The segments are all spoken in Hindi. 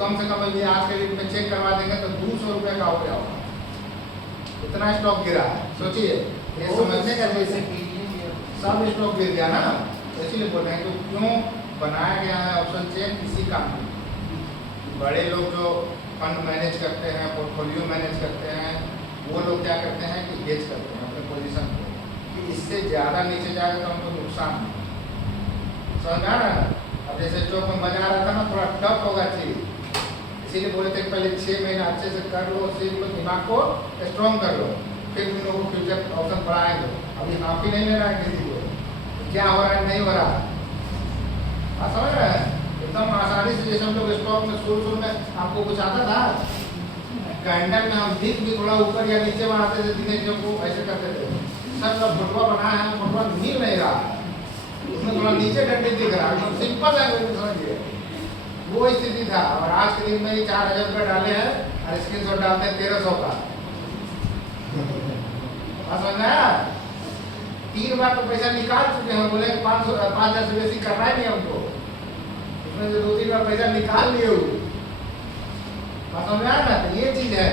कम से कम अभी आज के दिन में चेक करवा देंगे तो 200 रुपये का हो गया होगा, इतना स्टॉक गिरा है। सोचिए ये समझने का जैसे सब स्टॉक गिर गया ना, इसीलिए बोल रहे हैं तो क्यों बनाया गया है ऑप्शन चेन इसी काम में। बड़े लोग जो फंड मैनेज करते हैं, पोर्टफोलियो मैनेज करते हैं, वो लोग क्या करते हैं कि हेज करते हैं अपने पोजीशन को कि इससे ज़्यादा नीचे जाएगा तो हमको नुकसान है। समझ आ रहा है? अब जैसे स्टॉक में बजा रहा था ना, थोड़ा टफ होगा चीज, इसीलिए बोले थे पहले 6 महीना अच्छे से कर लो, सीख लो, दिमाग को स्ट्रॉन्ग कर लो, फिर तुम लोगों को फ्यूचर ऑप्शन बढ़ाएंगे। अभी हाफ ही नहीं ले रहा है किसी को, तो क्या हो रहा है नहीं हो रहा है। आप समझ रहे हैं? एकदम आसानी से जैसे हम लोग स्टॉक में शुरू में आपको कुछ आता था, कैंडल में हम दिख भी थोड़ा ऊपर या नीचे बनाते थे, दिने को ऐसे करते थे। सब जब फोटो बनाया है, फोटो मिल नहीं रहा है, उसमें थोड़ा नीचे डंडे दिख रहा है, सिंपल लैंग्वेज में समझिए वो स्थिति था। और आज के दिन में ही 4000 रुपये डाले हैं और स्क्रीन शॉट डालते हैं 1300 का। समझ में आया? 3 बार तो पैसा निकाल चुके हैं, बोले 5,000 से बेसी करना ही नहीं हमको, उसमें से 2-3 बार पैसा निकाल लिए हो। समझ में आया ना? तो ये चीज है,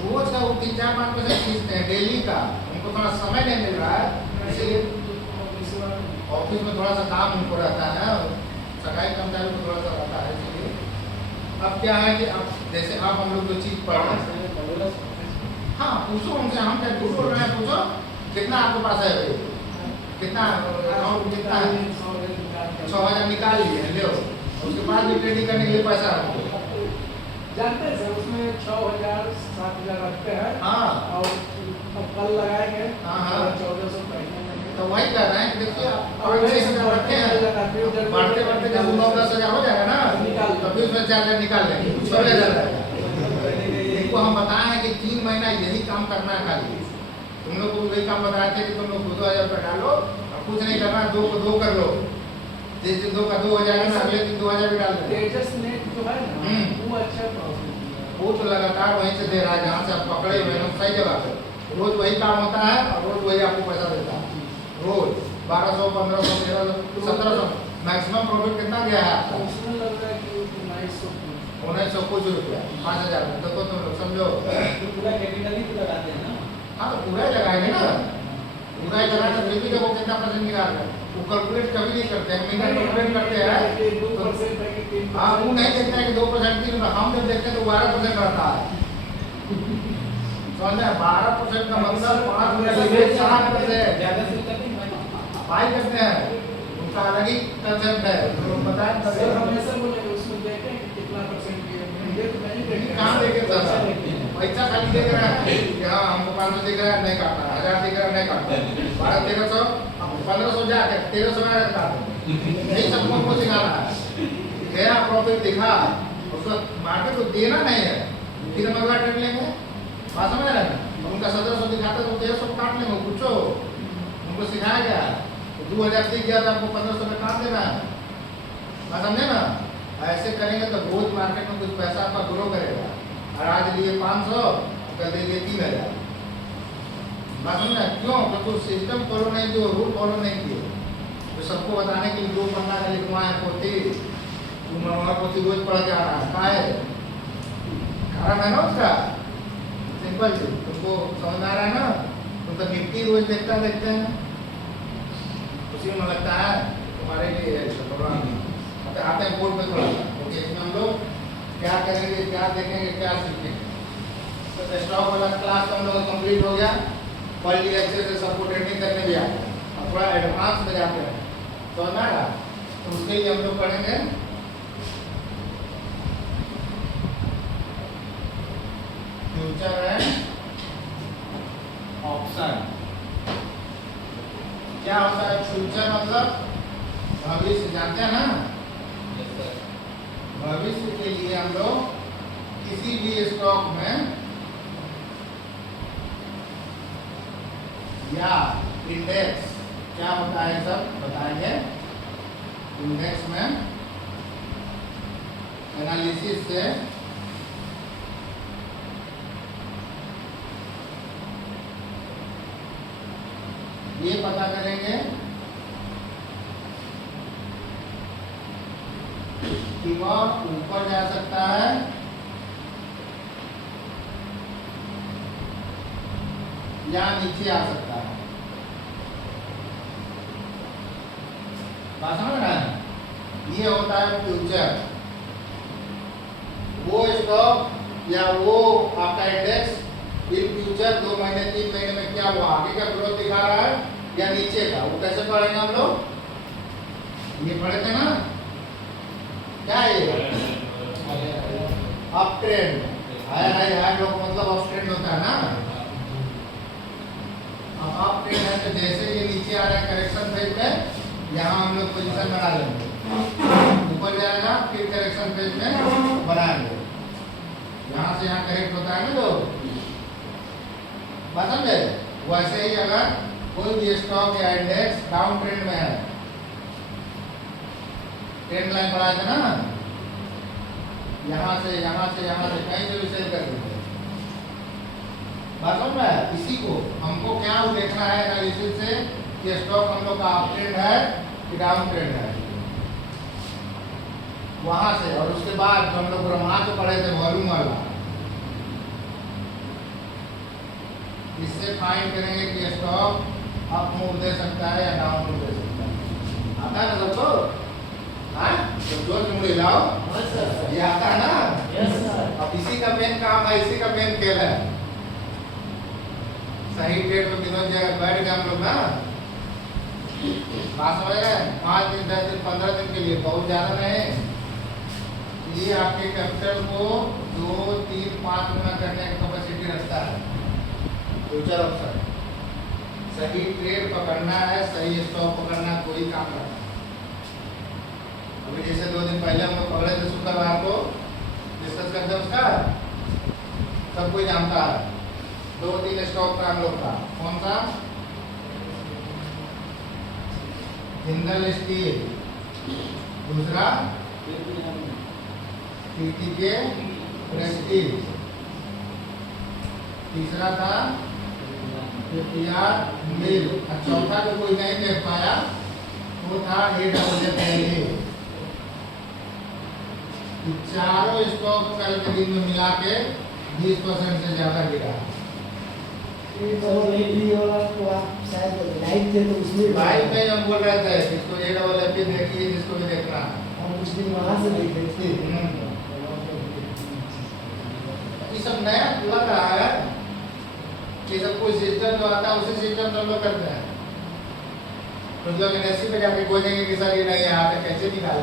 रोज का वो 3-4-5% खींचते हैं डेली का, उनको थोड़ा समय नहीं मिल रहा है, इसलिए ऑफिस में थोड़ा सा काम उनको रहता है, सरकारी कर्मचारी को थोड़ा सा रहता है। इसलिए अब क्या है कि अब जैसे आप हम लोग जो चीज़ पढ़ रहे हैं, हाँ पूछो उनसे, हम क्या झूठ बोल रहे हैं, पूछो कितना आपके पास है भाई, कितना अकाउंट कितना है, 6,000 निकाल लिए ले लो, उसके बाद भी ट्रेडिंग करने के लिए पैसा है जानते हैं सर, उसमें 6,000-7,000 रखते हैं। हाँ, और कल लगाएंगे। हाँ 1400 महीने में। तो वही कर रहे हैं कि देखिए आप 6,000 रखे हैं, बढ़ते बढ़ते जब 9-10,000 हो जाएगा ना, तो फिर उसमें 4,000 निकाल लेंगे, 6,000 रहेगा। इनको हम बताए हैं कि 3 महीना यही काम करना है खाली। तुम लोग को वही काम बताए थे कि तुम लोग 2,000 रुपये डालो और कुछ नहीं करना, 2 को 2 कर लो, जिस दिन 2 का 2 हो जाएगा ना, अगले दिन 2,000 भी डाल देंगे। तेजस नेट जो है ना, वो अच्छा प्रॉफिट है। वो तो लगातार वहीं से दे रहा है जहाँ से आप पकड़े हुए हैं, सही जगह पे रोज वही काम होता है और रोज वही आपको पैसा देता है। रोज 1200, 1500, 1300, 1700 मैक्सिमम प्रॉफिट कितना गया है आपका? उसमें लग रहा है कि 1900 कुछ रुपया, 5,000 में। देखो तुम लोग समझो, तो पूरा कैपिटल ही तो लगाते हैं ना। हाँ तो पूरा ही लगाएंगे ना, पूरा ही लगाना, फिर भी देखो कितना परसेंट निकाल रहे हैं। वो कैलकुलेट कभी नहीं करते हैं, मिनट कैलकुलेट करते हैं 2% है कि 3%। हाँ, वो नहीं देखते हैं कि 2% 3%, हम जब देखते हैं तो 12% रहता है। समझ में? 12% का मतलब 5% ज़्यादा से ज़्यादा भाई करते हैं, उनका अलग ही कंसेप्ट है, तो बताएं सर हमेशा बोलेंगे उसमें देखें कि कितना परसेंट दिए, तो नहीं देखें। कहाँ देखे पैसा खाली देख रहा है कि हाँ हमको 500 दिख रहा है नहीं काटना, 1,000 दिख रहा है नहीं काटना, 1200-1300 1500 जाके 1300 में काटो, यही सबको हमको सिखाना है। गया प्रॉफिट दिखा, उसको मार्केट को देना नहीं है, फिर हम अगला ट्रेड लेंगे। बात समझ रहे हैं? उनका 1700 दिखाते तो 1300 काट लेंगे, पूछो उनको सिखाया गया। 2000 दिख गया तो आपको 1500 में काट देना है। बात समझे ना? ऐसे करेंगे तो रोज मार्केट में कुछ पैसा आपका ग्रो करेगा। और आज लिए 500, कल दे दिए 3,000। बात समझना क्यों? क्योंकि सिस्टम फॉलो नहीं, जो रूल फॉलो नहीं किए, तो सबको बताने के लिए 2 पन्ना का लिखवाए पोथी, पोथी रोज पढ़ के आ रहा है, का है कारण है ना उसका। सिंपल जी, तुमको समझ आ रहा है ना? तुम तो निफ्टी रोज देखते हैं, उसी में लगता है तुम्हारे लिए प्रोग्राम। आते हैं बोर्ड में थोड़ा सा, ओके, इसमें हम लोग क्या करेंगे, क्या देखेंगे, क्या सीखेंगे। तो स्टॉक वाला क्लास हम लोग कंप्लीट हो गया, पढ़ लिया अच्छे से, सबको ट्रेनिंग करने भी आ गया। अब थोड़ा एडवांस में जाते हैं, तो ना तो उसके लिए हम लोग पढ़ेंगे फ्यूचर एंड ऑप्शन। क्या होता है फ्यूचर? मतलब भविष्य, जानते हैं ना? भविष्य के लिए हम लोग किसी भी स्टॉक में या इंडेक्स, क्या होता है सब बताएंगे। इंडेक्स में एनालिसिस से ये पता करेंगे कि वह ऊपर जा सकता है या नीचे आ सकता है। बात समझ रहे हैं? ये होता है फ्यूचर। वो स्टॉक या वो आपका इंडेक्स इन फ्यूचर 2 महीने 3 महीने में क्या हुआ, आगे का ग्रोथ दिखा रहा है या नीचे का, वो कैसे पढ़ेंगे हम लोग? ये पढ़े थे ना, क्या है ये? Up trend. हायर लोग मतलब अप ट्रेंड होता है ना। अब अप ट्रेंड है तो जैसे ये नीचे आ रहा है करेक्शन फेज में, यहाँ हम लोग पोजीशन बना लेंगे, ऊपर जाएगा फिर करेक्शन फेज में बनाएंगे, यहाँ से यहाँ करेक्ट होता है ना। तो बात समझे? वैसे ही अगर कोई भी स्टॉक या इंडेक्स डाउन ट्रेंड में है, ट्रेंड लाइन बढ़ाए थे ना, यहाँ से कहीं से भी सेल कर देते। बात समझ में है? इसी को हमको क्या देखना है एनालिसिस से कि स्टॉक हम लोग का अप ट्रेंड है कि डाउन ट्रेंड है, वहां से। और उसके बाद जो हम लोग ब्रह्मा जो पढ़े थे वॉल्यूम वाला, इससे फाइंड करेंगे कि स्टॉक अप मूव दे सकता है या डाउन मूव दे सकता है। आता है ना सबको? हाँ, तो जोर से मुड़े लाओ। ये आता है ना? Yes sir. अब इसी का मेन काम है, इसी का मेन खेल है। सही ट्रेड में विनोद जगह बैठ गए हम लोग ना, बात समझ गए? 5 दिन 10 दिन 15 दिन के लिए, बहुत ज्यादा नहीं। ये आपके कैपिटल को 2 3 5 गुना करने की कैपेसिटी रखता है फ्यूचर ऑप्शन। सही ट्रेड पकड़ना है, सही स्टॉक पकड़ना, कोई काम करना। अभी जैसे 2 दिन पहले हम लोग पकड़े थे शुक्रवार को, डिस्कस करते हैं उसका, सब कोई जानता है। 2-3 स्टॉक था हम लोग का। कौन सा? जिंदल स्टील, दूसरा टीटीके प्रेस्टीज, तीसरा था केपीआर मिल, और चौथा को कोई नहीं देख पाया, वो था AWFLA। चारों स्टॉक कल के दिन में मिला के 20% से ज्यादा गिरा। शायद थे तो उसमें लाइव में हम बोल रहे थे जिसको AWFLA देखिए, जिसको भी देखना। हम कुछ दिन वहाँ से देखे थे। ये सब नया लग रहा है कि सब कोई सिस्टम जो आता है उसी सिस्टम से हम लोग करते हैं। कुछ लोग NSE पे जाके बोलेंगे कि सर ये नहीं आता, कैसे निकाले?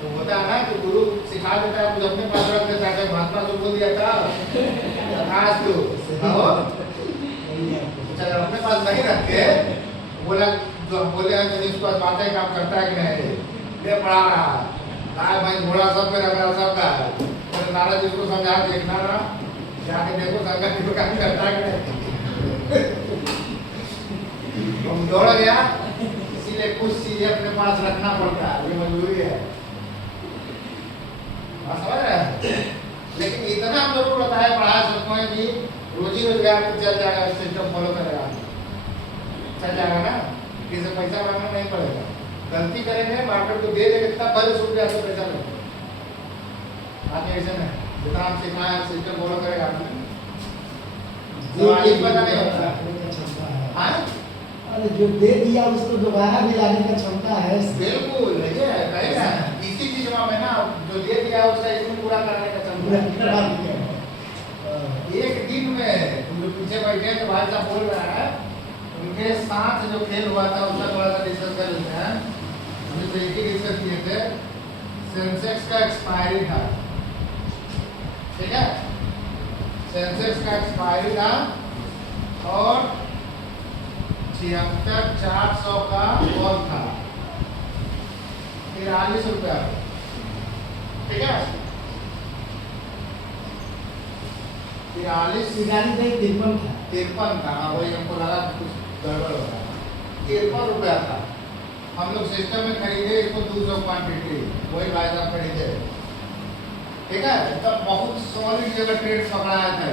तो होता है ना कि गुरु सिखा देता है, कुछ अपने पास रख देता है। महात्मा को बोल दिया था आज तो चल अपने पास नहीं रखे, बोला जो बोले हैं तो इसको बातें काम करता है कि नहीं, ये पढ़ा रहा है, गाय भाई घोड़ा सब पे रख रहा, सब का है। तो नाराज इसको समझा देखना ना, जाके देखो संगत को काम करता है कि नहीं। हम दौड़ गया, इसीलिए कुछ चीजें अपने पास रखना पड़ता है, ये मजबूरी है। समझ रहे हैं? लेकिन इतना हम लोग को बताया पढ़ाया सबको है कि रोजी रोजगार तो चल जाएगा, सिस्टम फॉलो करेगा, चल जाएगा ना, किसी पैसा मांगना नहीं पड़ेगा। गलती करेंगे मार्केट को दे देंगे, तब भले सूट गया तो पैसा लगेगा। आगे ऐसे में जितना हम सिखाए सिस्टम फॉलो करेगा, पता नहीं होता। हाँ, अरे जो दे दिया उसको दोबारा भी लाने का क्षमता है। बिल्कुल ये कहेगा इसी चीज में ना, जो दे दिया उसका इसमें पूरा करने का क्षमता। एक दिन में तुम जो पीछे बैठे तो भाई साहब बोल रहा है, उनके साथ जो खेल हुआ था उसका थोड़ा सा डिस्कस कर लेते हैं। अभी तो एक ही डिस्कस किए थे, सेंसेक्स का एक्सपायरी था, ठीक है? सेंसेक्स का एक्सपायरी था और 76,400 का कॉल था, 43 रुपया, ठीक है? 53 था। वही हमको लगा कुछ गड़बड़ हो रहा है। 53 रुपया था। हम लोग सिस्टम में खरीदे इसको 200 क्वांटिटी, वही भाई साहब खरीदे, ठीक है? तब बहुत सॉलिड जगह ट्रेड पकड़ाया था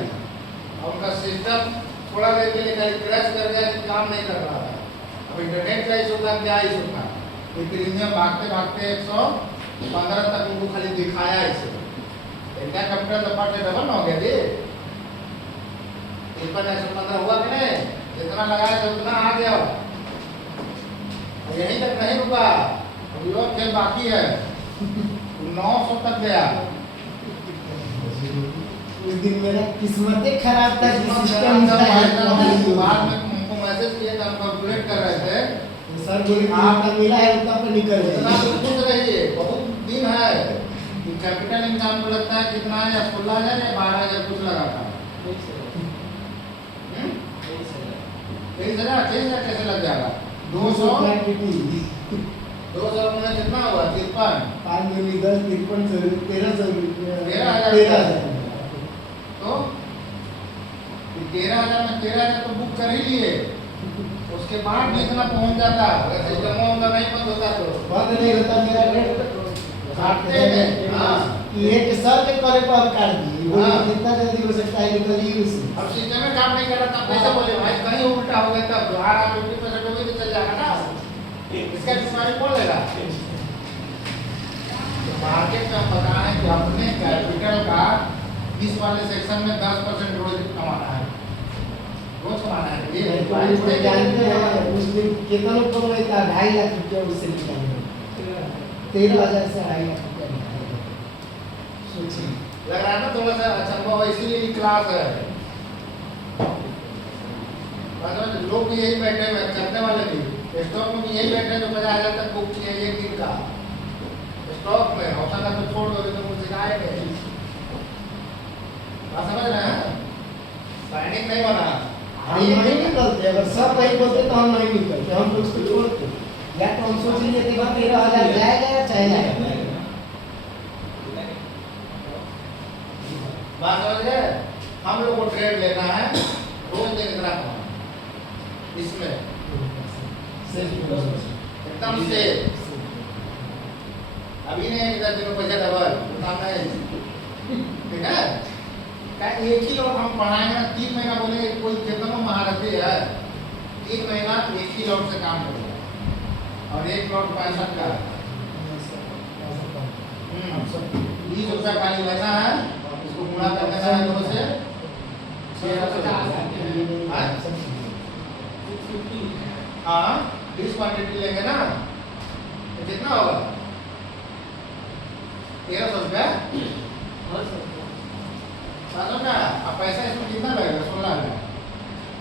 और उनका सिस्टम थोड़ा देर के लिए क्रैश कर गया, काम नहीं कर रहा था। अब इंटरनेट का इशू था, क्या इशू था, ये प्रीमियम भागते भागते 115 तक उनको खाली दिखाया इसे। इनका कैपिटल तो पार्ट डबल हो गया जी। इस पर 115 हुआ कि नहीं? जितना लगाया था उतना आ गया। यहीं तक नहीं रुका, अभी और खेल बाकी है। 900 तक गया। उस दिन मेरा किस्मत ही खराब था कि किस्मत सिस्टम खराब था, था। बाद में हमको मैसेज किए थे, हम कैलकुलेट कर रहे थे। सर बोले आपका मिला है उतना पे निकल इतना जाए। तो खुश रहिए, बहुत दिन है। कैपिटल इनकम को लगता है कितना है, 16,000 या 12,000 कुछ लगा था। 23,000 कैसे लग जाएगा? 200 200 में कितना हुआ? 53। 5 दूनी 10 53 1300 रुपया 13,000 तो 13,000 में 13,000 तो बुक कर ही लिए। उसके बाद भी इतना पहुंच जाता, अगर सिस्टम होगा नहीं बंद होता तो बंद नहीं होता मेरा रेट काटते हैं। हाँ, ये कि सर के करे पर काट दिए वो हाँ। जितना जल्दी हो सकता है निकलिए उसे। अब सिस्टम में काम नहीं कर रहा तब कैसे बोले भाई? कहीं उल्टा हो गया तब बाहर आप 50% भी तो चल जाएगा ना। इसका जिम्मेदारी कौन लेगा? मार्केट में हम बता रहे हैं कि अपने कैपिटल का इस वाले सेक्शन में 10% रोज कमाना है, रोज कमाना है। ये तो जानते हैं उस दिन कितना लोग कमाए था 2.5 लाख रुपया उससे निकाले 13,000 से 2.5 लाख रुपया निकाले। सोचिए लग रहा है ना थोड़ा सा अच्छा वो इसीलिए क्लास है। मतलब लोग भी यही बैठे हुए करने वाले भी स्टॉक में भी यही बैठे हैं जो 50,000 तक बुक किए एक दिन का स्टॉक में। ऑप्शन का तो छोड़ दो तो कुछ सिखाएंगे। बात समझ रहे हैं? पैनिक नहीं बना। हम नहीं निकलते, अगर सब नहीं बोलते तो हम नहीं निकलते, हम लोग उसको छोड़ते। या तो हम सोच लिए कि 13,000 जाएगा या चाहे जाएगा। बात समझ गए? हम लोग को ट्रेड लेना है रोज दिन इतना कमाना इसमें एकदम से। अभी नहीं है 10 दिनों पैसा डबल काम नहीं, ठीक है? क्या एक ही लोग हम पढ़ाएंगे ना 3 महीना बोलेंगे कोई कितना महारथी है 3 महीना एक ही लोग से काम करेगा और एक लोग 65 का 20 रुपया खाली लेना है, इसको गुणा कर देना है 2 से 650। हाँ 20 क्वांटिटी लेंगे ना तो कितना होगा? 1300 रुपया। समझो ना? अब पैसा इसमें कितना लगेगा? 16,000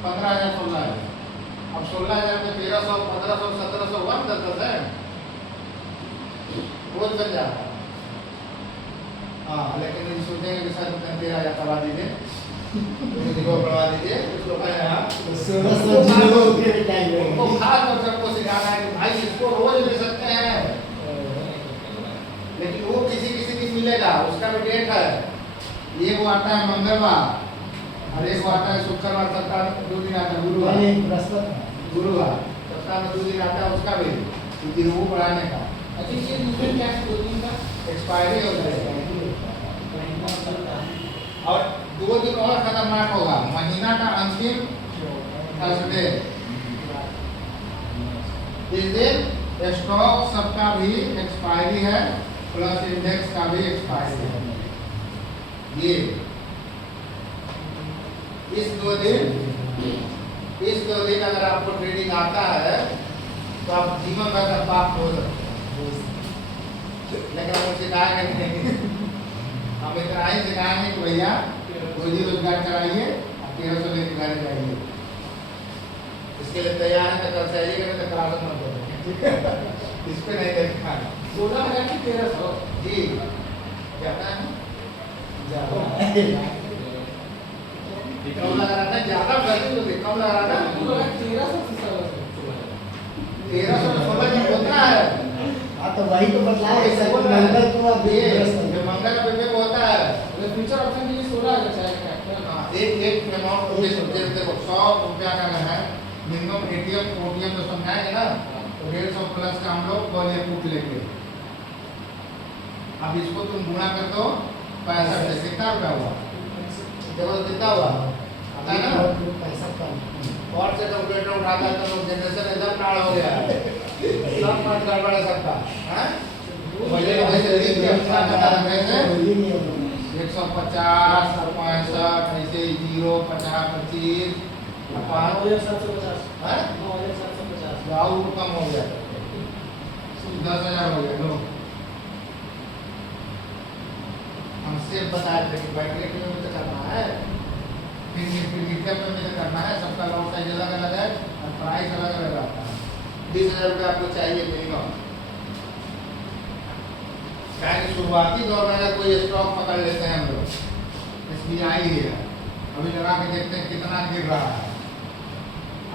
15,000 16,000। अब 16,000 में 1300 1500 1700 हुआ 10% रोज बन जाता है। हाँ लेकिन ये सोचेंगे कि सर 13,000 करवा दीजिए को बढ़वा दीजिए उसको कहें हाँ 1600 के टाइम उनको खास तौर से हमको सिखाना है कि भाई इसको रोज ले सकते हैं लेकिन वो किसी किसी दिन मिलेगा, उसका भी डेट है। ये वो आता है मंगलवार और एक वो आता है शुक्रवार, सप्ताह में 2 दिन आता है गुरुवार, गुरुवार सप्ताह में 2 दिन आता है उसका भी क्योंकि वो बढ़ाने का अच्छा ये दूसरे क्या है 2 दिन का एक्सपायरी हो जाएगा। और 2 दिन और खतरनाक होगा, महीना का अंतिम थर्सडे। इस दिन स्टॉक सबका भी एक्सपायरी है प्लस इंडेक्स का भी एक्सपायरी है। ये इस 2 दिन अगर आपको ट्रेडिंग आता है तो आप जीवन भर का पाप हो सकते हैं। लेकिन हम सिखाएंगे नहीं, हम इतना ही सिखाएंगे कि भैया रोजी रोजगार कराइए, 1300 लेके घर जाइए। इसके लिए तैयार है तो कल से आइएगा, नहीं तो क्लास मत करो। इस पे नहीं देखा 16,000 की 1300 जी क्या है कम लगा रहा था, ज्यादा वैल्यू तो कम लगा रहा था। 1300 से 1300 16 होता है। हाँ तो वही तो बतलाए सर मंगल को अब ये जो मंगल पे पे होता है मतलब फ्यूचर ऑप्शन के लिए 16,000 चाहिए। एक अमाउंट देखो 100 रुपया का है मिनिमम। एटीएम ओटीएम तो समझाएंगे ना तो 150 प्लस का हम लोग कॉल या पुट लेंगे। अब इसको तुम गुणा कर दो 65 से कितना रुपया हुआ? देखो कितना हुआ आता है ना। पैसा कम और से कैलकुलेटर उठाता है तो जनरेशन एकदम टाड़ हो गया। सब पाँच गड़बड़ है सबका, हैं? पहले वैसे लिख के अपना बता रहे थे, 150, 65, ऐसे 0, 50, 25, 9,750 हैं? 9,750 लाओ वो कम हो गया, 10,000 हो गया, लो। हम सिर्फ बताए थे कि बैटरी किलोमीटर करना है, फिर मीटर में करना है, सबका लॉट साइज अलग अलग है और प्राइस अलग अलग आता है। 20,000 रुपये आपको चाहिए मिनिमम। क्या कि शुरुआती दौर में अगर कोई स्टॉक पकड़ लेते हैं हम लोग, SBI ही है, अभी लगा के देखते हैं कितना गिर रहा है।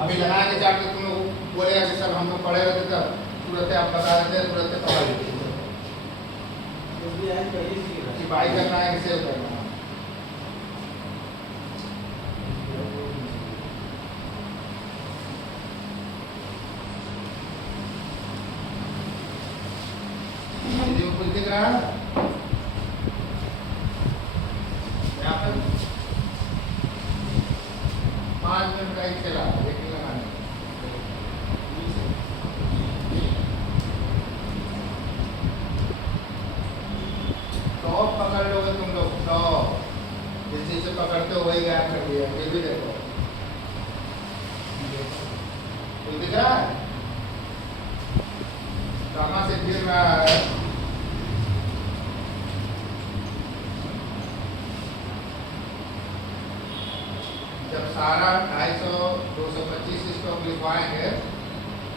अभी लगा के जाके तुम लोग बोलेगा कि सर हम लोग पढ़े रहते तब तुरंत आप बता देते हैं, तुरंत पकड़ लेते हैं। SBI का ही सी कि बाई करना है कि सेल करना है। ये कुछ दिख रहा है यहाँ पर 5 मिनट का ही खेला है, एक ही लगाने टॉप पकड़ लोगे तुम लोग, टॉप जिस चीज से पकड़ते हो वही गायब कर दिया। ये भी देखो तो दिख रहा है कहाँ से गिर रहा है। जब सारा 250, 225 स्टॉक लिखवाएंगे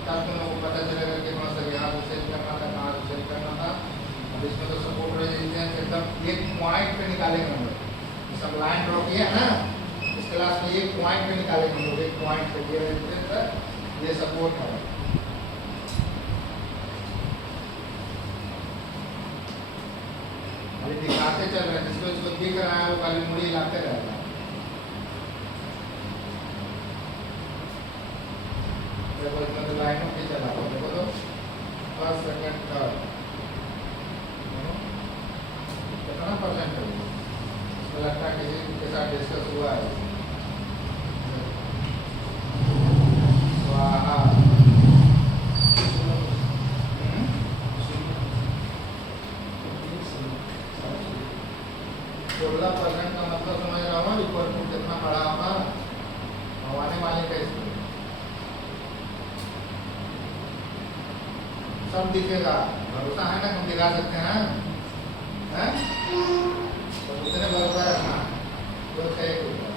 तब तुम लोग को पता चलेगा कि हाँ सर यहाँ से सेल करना था, कहाँ से सेल करना था। अब इसमें तो सपोर्ट रेजिस्टेंस एकदम एक पॉइंट पे निकालेंगे हम लोग। सब लाइन ड्रॉ किया ना, इस क्लास में एक पॉइंट पे निकालेंगे हम लोग, एक पॉइंट पे ये रेजिस्टेंस है, ये सपोर्ट है। अभी दिखाते चल रहे हैं, जिसको इसको दिख रहा है वो खाली मुड़ी लाते रहेगा। देखो इसमें तो लाइनों पे चला हुआ, देखो तो फर्स्ट सेकंड थर्ड कितना परसेंट है, इसको लगता है किसी के साथ डिस्कस हुआ है। स्वाहा 16% का मतलब समझ रहा हूँ, ऊपर कितना बड़ा होगा भवाने वाले का इसमें सब दिखेगा। भरोसा है ना, हम दिखा सकते हैं, हैं? तो उतने भरोसा रखना जो सही होगा।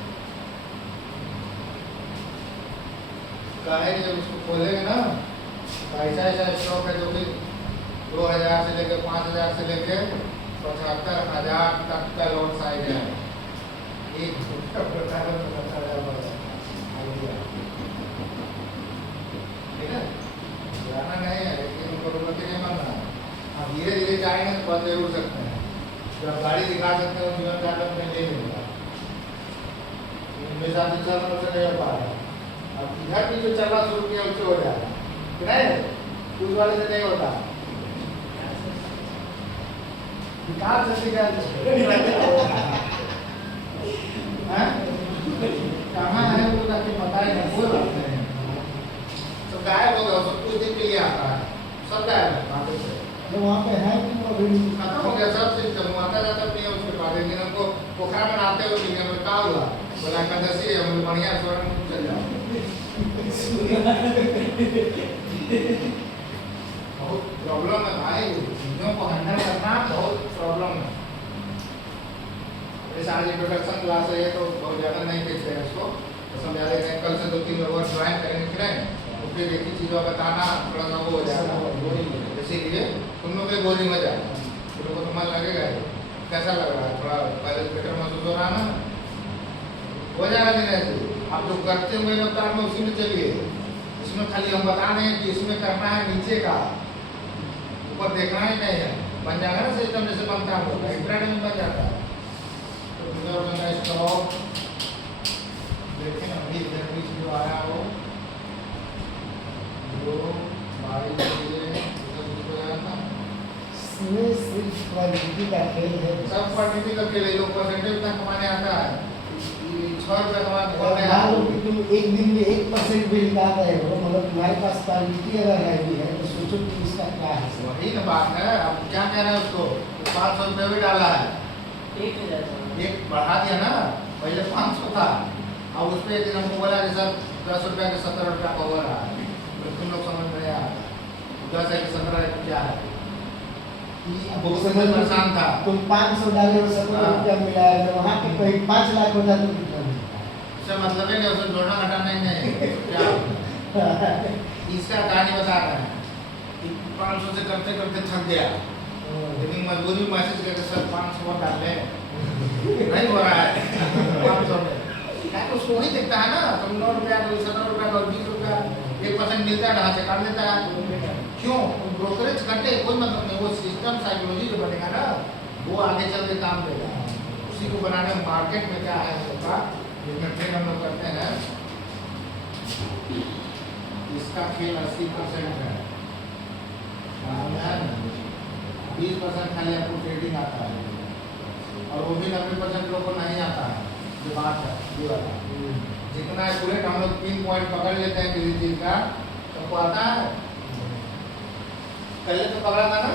जब उसको खोलेंगे ना तो ऐसा ऐसा स्टॉक है जो कि 2,000 से लेकर 5,000 से लेकर 75,000 तक का लॉट साइज है। एक ठीक है, पुराना नहीं है लेकिन उनको रोटी नहीं बन रहा है। आप धीरे धीरे जाएंगे तो बहुत जरूर सकते हैं। जब गाड़ी दिखा सकते हो जीवन जाकर में ले मिलता मेरे साथ चल रहा से नहीं हो पा रहा। अब इधर भी जो चलना शुरू किया उससे हो जाएगा, नहीं उस वाले से नहीं होता। विकास जैसे क्या कहाँ है वो जाके बताए ना, बोल रहे हैं सब गायब हो गया, सब कुछ दिन के लिए आता है, सब गायब है बातें से। तो वहाँ पे है कि वो अभी खत्म हो गया सब सिस्टम, आता जाता नहीं है उसके बाद। लेकिन हमको पोखरा में नहाते हुए मिले, हमें क्या हुआ बोला एकादशी है, हम बढ़िया स्वर्ण में चल जाओ। बहुत प्रॉब्लम है भाई, चीज़ों को हैंडल करना बहुत प्रॉब्लम है। जैसे आज इंट्रोडक्शन क्लास है तो बहुत ज़्यादा नहीं देखते हैं उसको, तो समझा देते हैं। कल से 2-3 लोग ज्वाइन करेंगे फिर तो फिर एक ही चीज़ों बताना थोड़ा सा वो हो जाएगा, इसीलिए तुम लोग के बोरिंग हो जाएगा, तुम लोग को तो मन लगेगा। कैसा लग रहा है, थोड़ा पहले बेटर महसूस हो रहा ना, हो जाएगा। नहीं ऐसे आप जो करते हुए रफ्तार में उसी में चलिए। इसमें खाली हम बता रहे हैं कि इसमें करना है नीचे का, ऊपर देखना ही नहीं है। बन जाएगा ना सिस्टम जैसे बनता है, इंटरनेट में बन जाता है। तो स्टॉक देखें अभी इधर बीच जो आया हो जो बाई इसमें सिर्फ क्वालिटी का खेल है। सब क्वांटिटी का खेल है, लोग परसेंटेज तक कमाने आता है। 6 रुपये और मान लो कि तुम एक दिन में 1% भी निकाल रहे हो, मतलब तुम्हारे पास क्वालिटी अगर है भी है तो सोचो कि इसका क्या है सर। वही ना बात है। अब क्या कह रहे हैं उसको, 500 रुपये भी डाला है, 1000 एक बढ़ा दिया ना, पहले 500 था, अब उस पर एक दिन हमको बोला कि सर 10 रुपया के 17 रुपया का हो रहा है, तो तुम लोग समझ में नहीं आया, 10 है कि 17 है कि क्या है, अब बहुत समझ में परेशान था। तुम 500 डाले और 17 हाँ। रुपया मिला है, तो वहाँ पे कहीं 5 लाख होता तो कितना मिलता? उससे मतलब है कि उसे जोड़ना घटाना ही नहीं, क्या होगा? इसका कहानी बता रहे हैं कि 500 से करते करते थक गया, लेकिन मजबूरी में मैसेज करके सर 500 और डाल लें, नहीं हो रहा है 500 में, क्या तो उसको वही दिखता है ना, तुम 9 रुपया का 17 रुपया का 20 रुपया 1% मिलता है, ढांचे से काट देता है, क्यों? ब्रोकरेज घटे कोई मतलब नहीं, वो सिस्टम साइकोलॉजी जो बनेगा ना, वो आगे चल के काम देगा, उसी को बनाने में मार्केट में क्या है होगा, जिसमें ट्रेड हम लोग करते हैं, इसका खेल 80% है, 20% खाली आपको ट्रेडिंग आता है, और वो भी 90% लोगों को नहीं आता है, जो बात है ये वाला। जितना एक्यूरेट हम लोग 3 पॉइंट पकड़ लेते हैं किसी चीज का, सबको आता है। पहले तो पकड़ा था ना,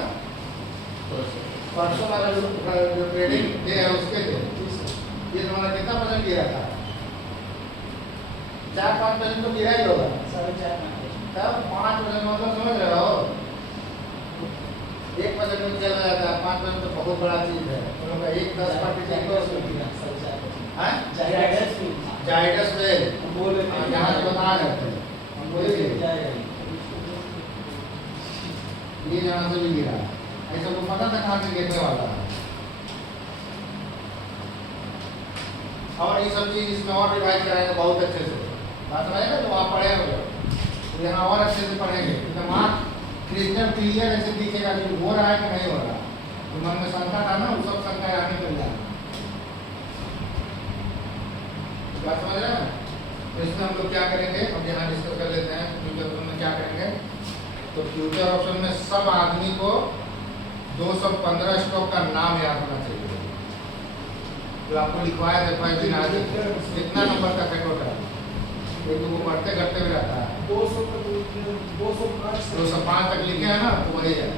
परसों वाला जो ट्रेडिंग डे है उसके थे, ये तुम्हारा कितना परसेंट गिरा था? 4-5% तो गिरा ही होगा, 4.5 तब 5% मतलब समझ रहे हो, 1% में चल रहा था, 5% तो बहुत बड़ा चीज है, तो लोग 1-10% जाइडस में बोले यहाँ से बता रहे थे, हम बोले थे ये जहाँ से भी गिरा, ऐसा को पता था कहाँ से गिरने वाला है। और ये सब चीज इसमें और रिवाइज कराएंगे बहुत अच्छे से, बात समझे ना, जो आप पढ़े होंगे तो यहाँ और अच्छे से पढ़ेंगे, दिमाग क्रिस्टल क्लियर ऐसे दिखेगा कि हो रहा है कि नहीं हो रहा, तो मन में शंका था ना, वो सब शंका आने मिल जाए, बात समझ रहे हैं। तो इसमें हम लोग क्या करेंगे, अब यहाँ डिस्कस कर लेते हैं फ्यूचर ऑप्शन में क्या करेंगे। तो फ्यूचर ऑप्शन में सब आदमी को 215 स्टॉक का नाम याद होना चाहिए, जो आपको लिखवाया था फर्स्ट दिन आज कितना नंबर का था टोटल, एक दो को पढ़ते घटते भी रहता है, 205 तक लिखे हैं ना, तो वही है।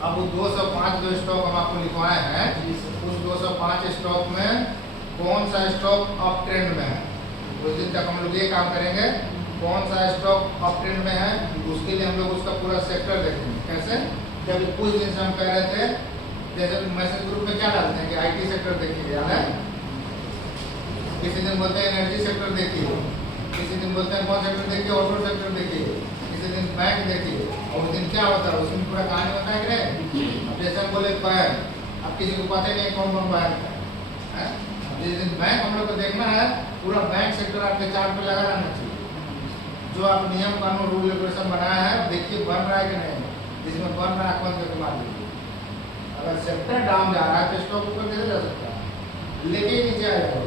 अब वो 205 जो स्टॉक हम आपको लिखवाए हैं, उस 205 स्टॉक में कौन सा स्टॉक अप ट्रेंड में है, उस दिन तक हम लोग ये काम करेंगे, कौन सा स्टॉक अप ट्रेंड में है, उसके लिए हम लोग उसका पूरा सेक्टर देखेंगे। कैसे? जब कुछ दिन से हम कह रहे थे, जैसे मैसेज ग्रुप में क्या डालते हैं कि आईटी सेक्टर देखिए, याद है, किसी दिन बोलते हैं एनर्जी सेक्टर देखिए, किसी दिन बोलते हैं कौन सेक्टर देखिए, ऑटो सेक्टर देखिए, किसी दिन बैंक देखिए, और उस दिन क्या होता है, उसमें पूरा कहानी होता है कि नहीं। अब जैसे हम बोले बैंक, अब किसी को पता नहीं कौन कौन बैंक है, जिस दिन बैंक हम लोग को देखना है, पूरा बैंक सेक्टर आपके चार्ट पे लगा रहना चाहिए, जो आप नियम कानून रूल रेगुलेशन बनाया है, देखिए बन रहा है कि नहीं, जिसमें बन रहा है कौन से मार लीजिए। अगर सेक्टर डाउन जा रहा है तो स्टॉक ऊपर कैसे जा सकता है, लेके ही नीचे आएगा।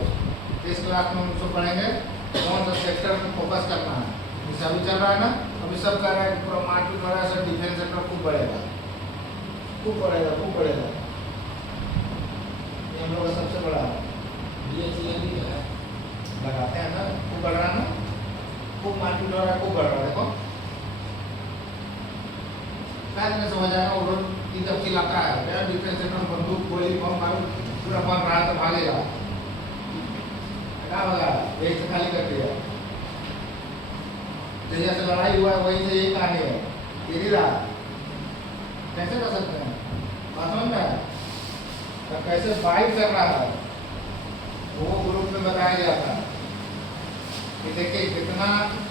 इस क्लास में हम उसको पढ़ेंगे कौन सा सेक्टर में फोकस करना है, जैसे अभी चल रहा है ना, अभी सब कह रहा है कि पूरा मार्केट हो रहा है, सब डिफेंस सेक्टर खूब बढ़ेगा, खूब बढ़ेगा, खूब बढ़ेगा, ये हम लोग का सबसे बड़ा लगाते हैं ना, खूब बढ़ रहा है ना, खूब मार्केट हो रहा है, खूब बढ़ रहा है। देखो शायद नहीं समझ आएगा, वो रोड की जब चिल्लाता है क्या डिफेंस सेक्टर में बंदूक गोली बम मारो पूरा बन रहा है तो भागेगा, क्या होगा, एक से खाली कर दिया, जैसे लड़ाई हुआ है वही से यही कहानी है, गिरी रहा कैसे कर सकते हैं, बात समझ में, तो कैसे बाइक कर रहा है, वो ग्रुप में बताया गया था कि देखिए कितना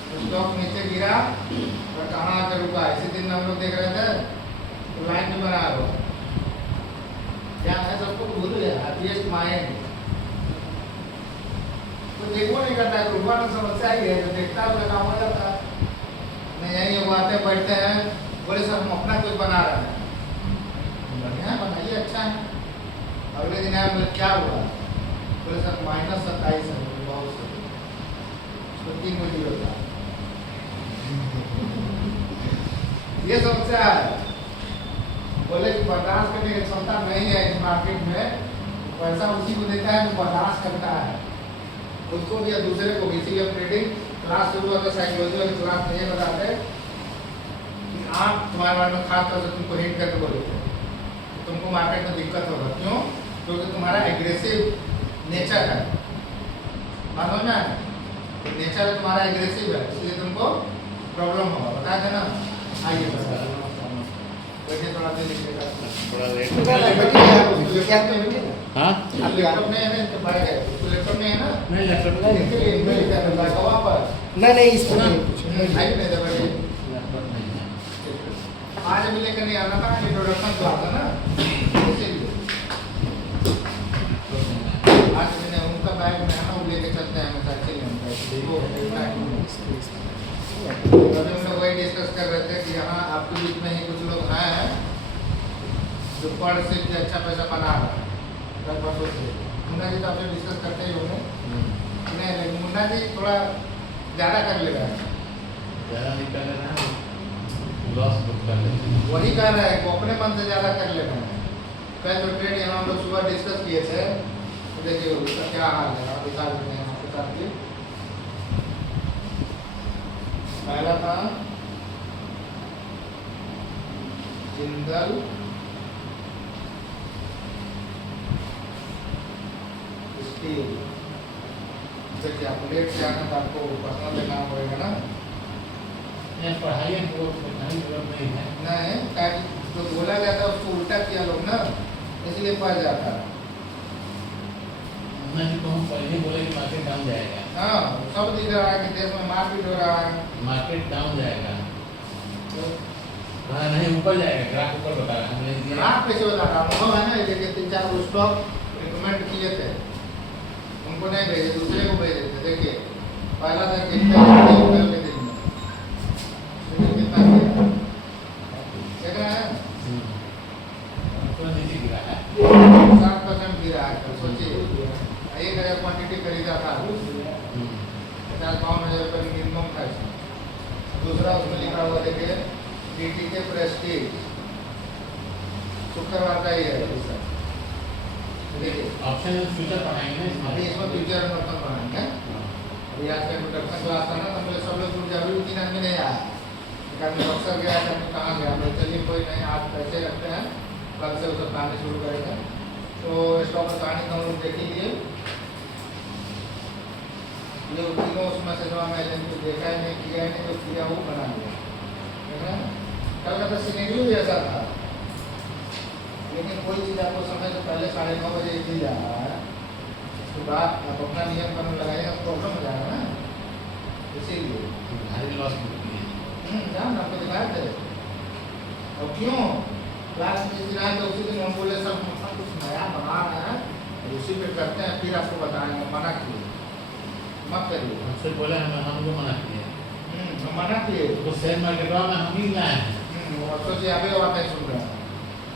स्टॉक नीचे गिरा और कहाँ आकर रुका। इसी दिन हम लोग देख रहे थे तो लाइन में बना रहा क्या है, सबको भूल गया, हाईएस्ट माइंड तो देखो नहीं करता है, रुकवा तो समस्या ही है, जो देखता है उसका काम हो जाता है। नहीं यही वो आते बैठते हैं, बोले सर हम अपना कुछ बना रहे हैं, बढ़िया बनाइए, अच्छा है। अगले दिन आया, बोले क्या हुआ, बोले सर -27 है, बहुत से उसको 3 बजे होता है, ये समस्या है। बोले कि बर्दाश्त करने की क्षमता नहीं है इस मार्केट में, पैसा उसी को देता है जो बर्दाश्त करता है, उसको भी या दूसरे को भी। इसीलिए ट्रेडिंग क्लास शुरू होता है, साइकोलॉजी वाली क्लास में ये बताते आप तुम्हारे बारे में खास तौर से तुमको हिट करके बोले थे तो तुमको मार्केट में दिक्कत होगा। क्यों? क्योंकि तुम्हारा एग्रेसिव नेचर है, मानो ना, नेचर तुम्हारा एग्रेसिव है, इसलिए तुमको प्रॉब्लम होगा। बताया था ना। आइए बैठिए, थोड़ा देर लीजिएगा। थोड़ा वेट हाँ लैपटॉप नहीं है ना, इसके बाहर गए। उसको लैपटॉप नहीं है ना, नहीं लैपटॉप इसके लिए email करना है वहाँ पर। नहीं इस पर हाइट नहीं था बैठिए। लैपटॉप नहीं है। आज अभी लेकर नहीं आना था, इंट्रोडक्शन तो आता ना, इसीलिए आज मैंने उनका बैग में है ना, वो लेके चलते हैं हमेशा, चलिए हम वो अभी हम लोग वही डिस्कस कर रहे थे कि यहाँ आपके बीच में ही कुछ लोग आए हैं जो पर शिफ्ट अच्छा पैसा बना रहा है कल परसों से। मुन्ना जी तो आपसे डिस्कस करते ही होंगे। नहीं लेकिन मुन्ना जी थोड़ा ज़्यादा कर ले रहा है, ज़्यादा नहीं कर लेना है, लॉस बुक कर लेना। वही कह रहा है कि अपने मन से ज़्यादा कर ले रहा है। कल जो ट्रेड यहाँ हम लोग सुबह डिस्कस किए थे, तो देखिए उसका क्या हाल है, आप दिखा देते हैं आपके साथ भी। पहला था जिंदल स्टील। देखिए आप लेट से आना तो आपको पर्सनल में काम पड़ेगा ना। ये पढ़ाई है वो पढ़ाई जरूरत नहीं है। नहीं, ताकि जो बोला गया था उसको उल्टा किया लोग ना, इसलिए पड़ जाता है। नहीं तो हम पहले बोले कि मार्केट डाउन जाएगा। हाँ, सब दिख रहा है कि देश में मारपीट हो रहा है। मार्केट डाउन जाएगा तो हाँ नहीं ऊपर जाएगा, ग्राफ ऊपर बता रहा है हमने दिया। आप कैसे बता रहा हूँ? है ना, देखिए 3-4 वो स्टॉक रिकमेंड किए थे, उनको नहीं भेजे, दूसरे को भेजे थे। देखिए पहला था कितना कल के दिन में, लेकिन कितना किया देख रहे हैं, थोड़ा नीचे गिरा है। 7% गिरा है कल। सोचिए 1000 क्वांटिटी खरीदा था, 50-52 हज़ार रुपये मिनिमम था इसमें। दूसरा उसमें लिखा हुआ देखिए टीटी के प्रेस्टीज, शुक्रवार का ही है दूसरा। देखिए ऑप्शन फ्यूचर पढ़ाएंगे ना अभी इसमें। इसमें फ्यूचर में अपन पढ़ाएंगे। अभी आज का इंट्रोडक्शन क्लास था ना, तो मेरे सब लोग जुड़ जाए। अभी 3 आदमी नहीं आया, एक आदमी अक्सर गया था, मैं कहाँ गया, मैं चलिए कोई नहीं, आज पैसे रखते हैं, कल से उसे कहानी शुरू करेंगे। तो स्टॉक में कहानी हम लोग देख लीजिए। ये तीनों उसमें से जो हमें तो देखा ही नहीं, किया ही नहीं, जो किया वो बना लिया। देख रहे हैं, कल का तो सिनेरियो भी ऐसा था, लेकिन कोई चीज़ आपको समय से पहले 9:30 बजे दी जा रहा है, उसके बाद आप अपना नियम कानून लगाएंगे, प्रॉब्लम हो जाएगा ना, इसीलिए भारी लॉस बुक किए। जान आपको दिखाए थे। और क्यों क्लास में जिस दिन आए तो उसी दिन हम बोले सब कुछ नया बना रहे हैं, उसी पे करते हैं, फिर आपको बताएंगे। मना किए मत करिए। हमसे बोले हमको मना किया। हम मना किए। तो शेयर मार्केट में हम ही लाए हैं। सोचिए अभी बातें सुन रहे हैं,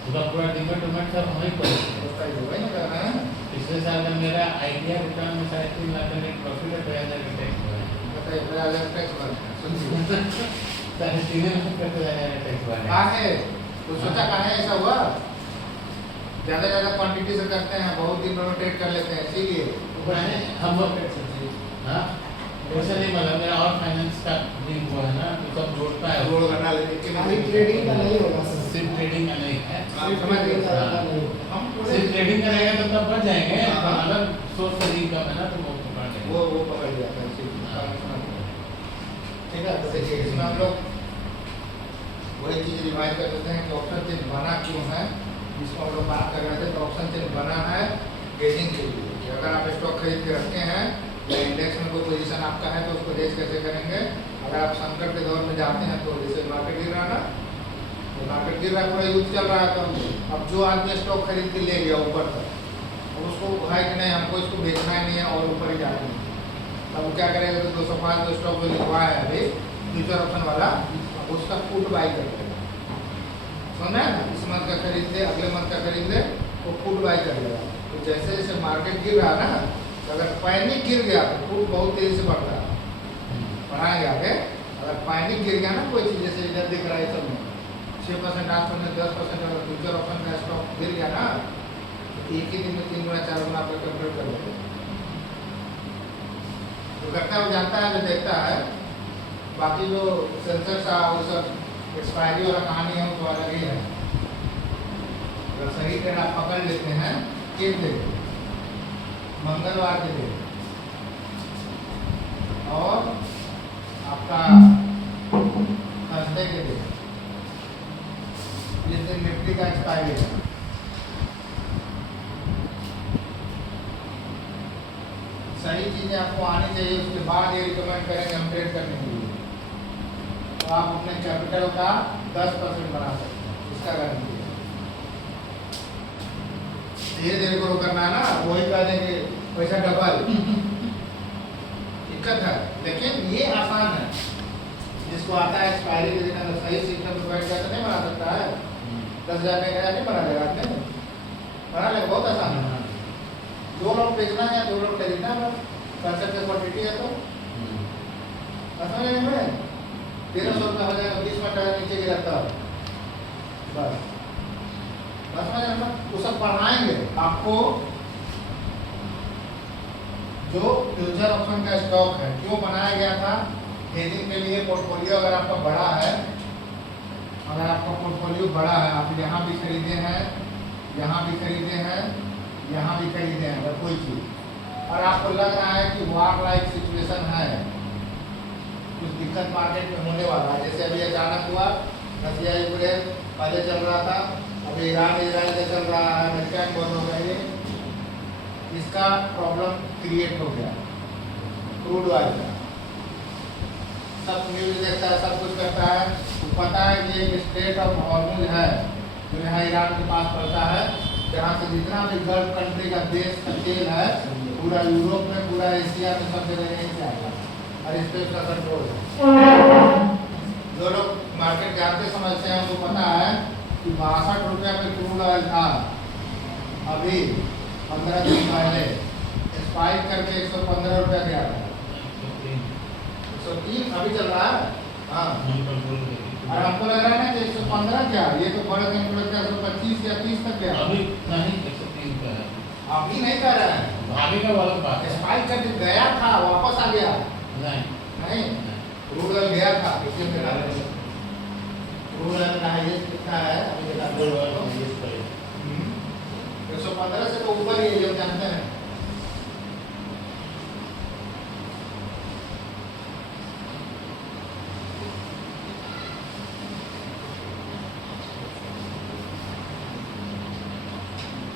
उसका पूरा डिमेट सब हमें पड़े। बताइए वही ना कर रहे हैं। पिछले साल का मेरा आइडिया रिटर्न में 3.5 लाख का नेट प्रॉफिट है, 2000 का टैक्स हुआ है। बताइए 2000 टैक्स भरना, सुनिए 3.5 लाख का 2000 टैक्स हुआ है। कहाँ है तो सोचा कहाँ है ऐसा हुआ। ज़्यादा क्वांटिटी से करते हैं, बहुत दिन में ट्रेड कर लेते हैं, इसीलिए हम लोग हाँ वैसे नहीं मतलब मेरा और फाइनेंस का भी हुआ है ना, तो सब जोड़ता है। रोड करना लेकिन खाली ट्रेडिंग का नहीं होगा सर, सिर्फ ट्रेडिंग का नहीं है। समझ गए। हाँ। हम सिर्फ ट्रेडिंग करेगा तो तब बढ़ जाएंगे, हाँ। अगर सोर्स से इनकम है ना तो वो पकड़ लेंगे। वो पकड़ लिया था ठीक है। तो देखिए इसमें हम लोग वही चीज़ रिवाइज कर देते हैं कि ऑप्शन चेंज बना क्यों है, जिसको हम लोग बात कर रहे थे। तो ऑप्शन चेंज बना है गेजिंग के लिए कि अगर आप स्टॉक खरीद के रखते हैं या इंडेक्स में कोई पोजीशन आपका है तो उसको हेज कैसे करेंगे। अगर आप संकट के दौर में जाते हैं तो जैसे मार्केट गिर रहा ना, तो मार्केट गिर रहा, पूरा युद्ध चल रहा है, तो अब जो आदमी स्टॉक खरीद के ले गया ऊपर तक, और उसको है कि नहीं हमको इसको बेचना ही नहीं है और ऊपर ही जाना है, अब वो क्या करेगा। तो 205 जो स्टॉक जो लिखवा है अभी फ्यूचर ऑप्शन वाला, अब उसका पुट बाई कर देगा। सुना है ना, इस मंथ का खरीद ले, अगले मंथ का खरीद ले, वो पुट बाई कर लेगा। तो जैसे जैसे मार्केट गिर रहा ना, तो अगर पैनिक गिर गया तो पुट बहुत तेजी से बढ़ता है। बढ़ाएंगे आगे। अगर पैनिक गिर गया ना कोई चीज़, जैसे इधर दिख रहा है सब में 6% 8% 10%, अगर फ्यूचर ऑप्शन का स्टॉक गिर गया ना, तो एक ही दिन में 3 गुना 4 गुना आप कंप्लीट कर देते। जो करता है वो जानता है, जो देखता है। बाकी जो सेंसर्स वो सब एक्सपायरी वाला कहानी है वो तो अलग ही है। अगर सही ट्रेड आप पकड़ लेते हैं किस दिन, मंगलवार के दिन, और आपका थर्सडे के दिन, जिस दिन निफ्टी का एक्सपायरी है। सही चीजें आपको आनी चाहिए, उसके बाद ये रिकमेंड करेंगे हम ट्रेड करने के लिए। तो आप अपने कैपिटल का 10% बना सकते हैं, इसका गारंटी है। धीरे धीरे ग्रो करना है ना, वही कह देंगे पैसा डबल, दिक्कत है। लेकिन ये आसान है, जिसको आता है एक्सपायरी के दिन अगर सही सिस्टम में बैठ जाए तो नहीं बना सकता है। 10,000 में 1,000 नहीं बना लेगा, आपने बना लेगा, बहुत आसान है। दो लोग बेचना है, दो लोग खरीदना है, कंसेप्ट की क्वांटिटी है तो समझ में 1,300 रुपये हो जाएगा, 20 मिनट अगर नीचे गिरता है बस समझ। वो सब पढ़ाएंगे आपको। जो फ्यूचर ऑप्शन का स्टॉक है क्यों बनाया गया था, हेजिंग के लिए। पोर्टफोलियो अगर आपका बड़ा है, अगर आपका पोर्टफोलियो बड़ा है, आप यहाँ भी खरीदे हैं, यहाँ भी खरीदे हैं, यहाँ भी खरीदे हैं, अगर कोई चीज़, और आपको लग रहा है कि वार लाइक सिचुएशन है, कुछ दिक्कत मार्केट में होने वाला है, जैसे अभी अचानक हुआ रसिया यूक्रेन पहले चल रहा था, अभी ईरान इजराइल का चल रहा है, अमेरिका बंद हो गई, इसका प्रॉब्लम क्रिएट हो गया क्रूड ऑयल का। सब न्यूज़ देखता है, सब कुछ करता है, तो पता है कि एक स्टेट ऑफ हॉर्मुज है जो यहाँ ईरान के पास पड़ता है, जहाँ से जितना भी गल्फ कंट्री का देश का तेल है पूरा यूरोप में, पूरा एशिया में, सब जगह यहीं से आएगा, और इस पर उसका कंट्रोल है। जो लोग मार्केट जानते समझते हैं उनको पता है कि 62 रुपये में क्रूड ऑयल था, अभी 15 दिन पहले स्पाइक करके 115 रुपये गया था, 103 अभी चल रहा है। हाँ, और हमको लग रहा है ना कि 115 क्या, ये तो बड़े दिन में 125 या 30 तक गया। अभी नहीं 103 का है, अभी नहीं कर रहा है, अभी का वाला बात है। स्पाइक करके गया था, वापस आ गया नहीं नहीं, क्रूड ऑयल गया था किसी में डाले। क्रूड ऑयल का हाईएस्ट कितना है अभी बता दो, 115 से तो ऊपर ही है, जो जानते हैं।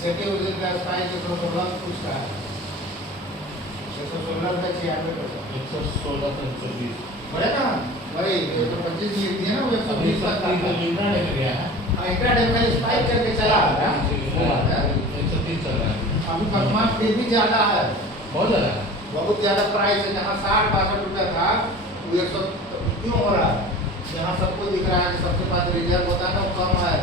देखिए उस दिन का स्पाइक 116 कुछ का है, 116 का 96%, 116 से 120 बड़े ना वही 125 लिख दिया ना, वो 120 तक का तो लिमरा लेकर गया है, इंट्राडे में स्पाइक करके चला है। 130 चल रहा है, अभी वर्तमान फिर भी ज़्यादा है, बहुत ज़्यादा है। बहुत ज़्यादा प्राइस है। जहाँ 60-62 रुपया था वो 100 क्यों हो रहा है? जहाँ सबको दिख रहा है कि सबके पास रिजर्व होता है ना, वो कम है।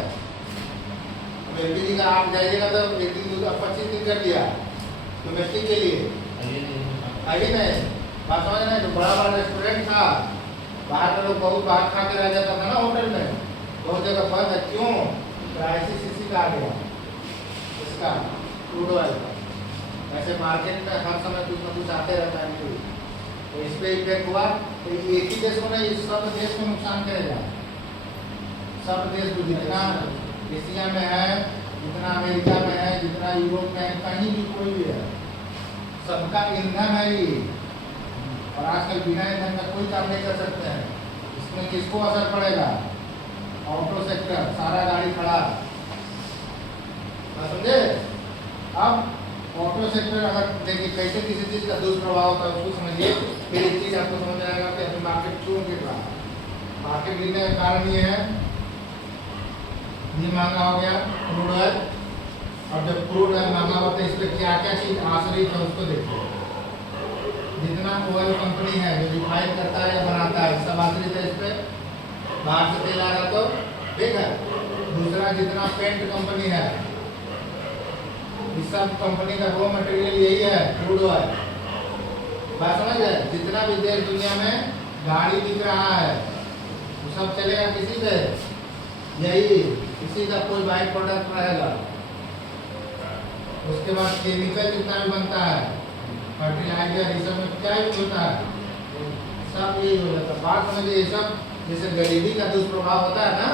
अब एलपीजी का आप जाइएगा तो 1 दिन 25 दिन कर दिया डोमेस्टिक के लिए, अभी नहीं बात समझ रहे हैं। जो बड़ा बड़ा रेस्टोरेंट था, बाहर के लोग बहुत बाहर खा के रह जाता था ना होटल में, बहुत जगह बंद है। क्यों? क्राइसिस इसी का आ गया, इसका क्रूड ऑयल का। वैसे मार्केट में हर समय कुछ ना कुछ आते रहता है न्यूज़, तो इस पर इफेक्ट हुआ तो एक ही देश को नहीं, सब देश को नुकसान करेगा। सब देश को, जितना एशिया में है, जितना अमेरिका में है, जितना यूरोप में है, कहीं भी कोई भी है, सबका ईंधन है ये। और आजकल बिना ईंधन का कोई काम नहीं कर सकते हैं। इसमें किसको असर पड़ेगा? ऑटो सेक्टर, सारा गाड़ी खड़ा, समझे? अब ऑटो सेक्टर अगर देखिए कैसे किसी चीज़ का दुष्प्रभाव होता है उसको समझिए, फिर एक चीज़ आपको समझ आएगा कि अभी मार्केट क्यों गिर रहा है। मार्केट गिरने का कारण ये है, ये महंगा हो गया क्रूड ऑयल। और जब क्रूड ऑयल महंगा होता है, इस पर क्या क्या चीज़ आश्रित है उसको देखिए। जितना ऑयल कंपनी है जो रिफाइन करता है या बनाता है, सब आश्रित है इस पर। बाहर से तेल आ रहा तो ठीक है। दूसरा, जितना पेंट कंपनी है, इस सब कंपनी का रॉ मटेरियल यही है क्रूड ऑयल। बात समझ गए? जितना भी देश दुनिया में गाड़ी बिक रहा है वो सब चलेगा किसी पे, यही किसी का कोई बाई प्रोडक्ट रहेगा। उसके बाद केमिकल जितना भी बनता है, फर्टिलाइजर, ये सब में क्या यूज होता है, सब यही हो जाता है। बात समझिए, ये सब जैसे गरीबी का दुष्प्रभाव होता है ना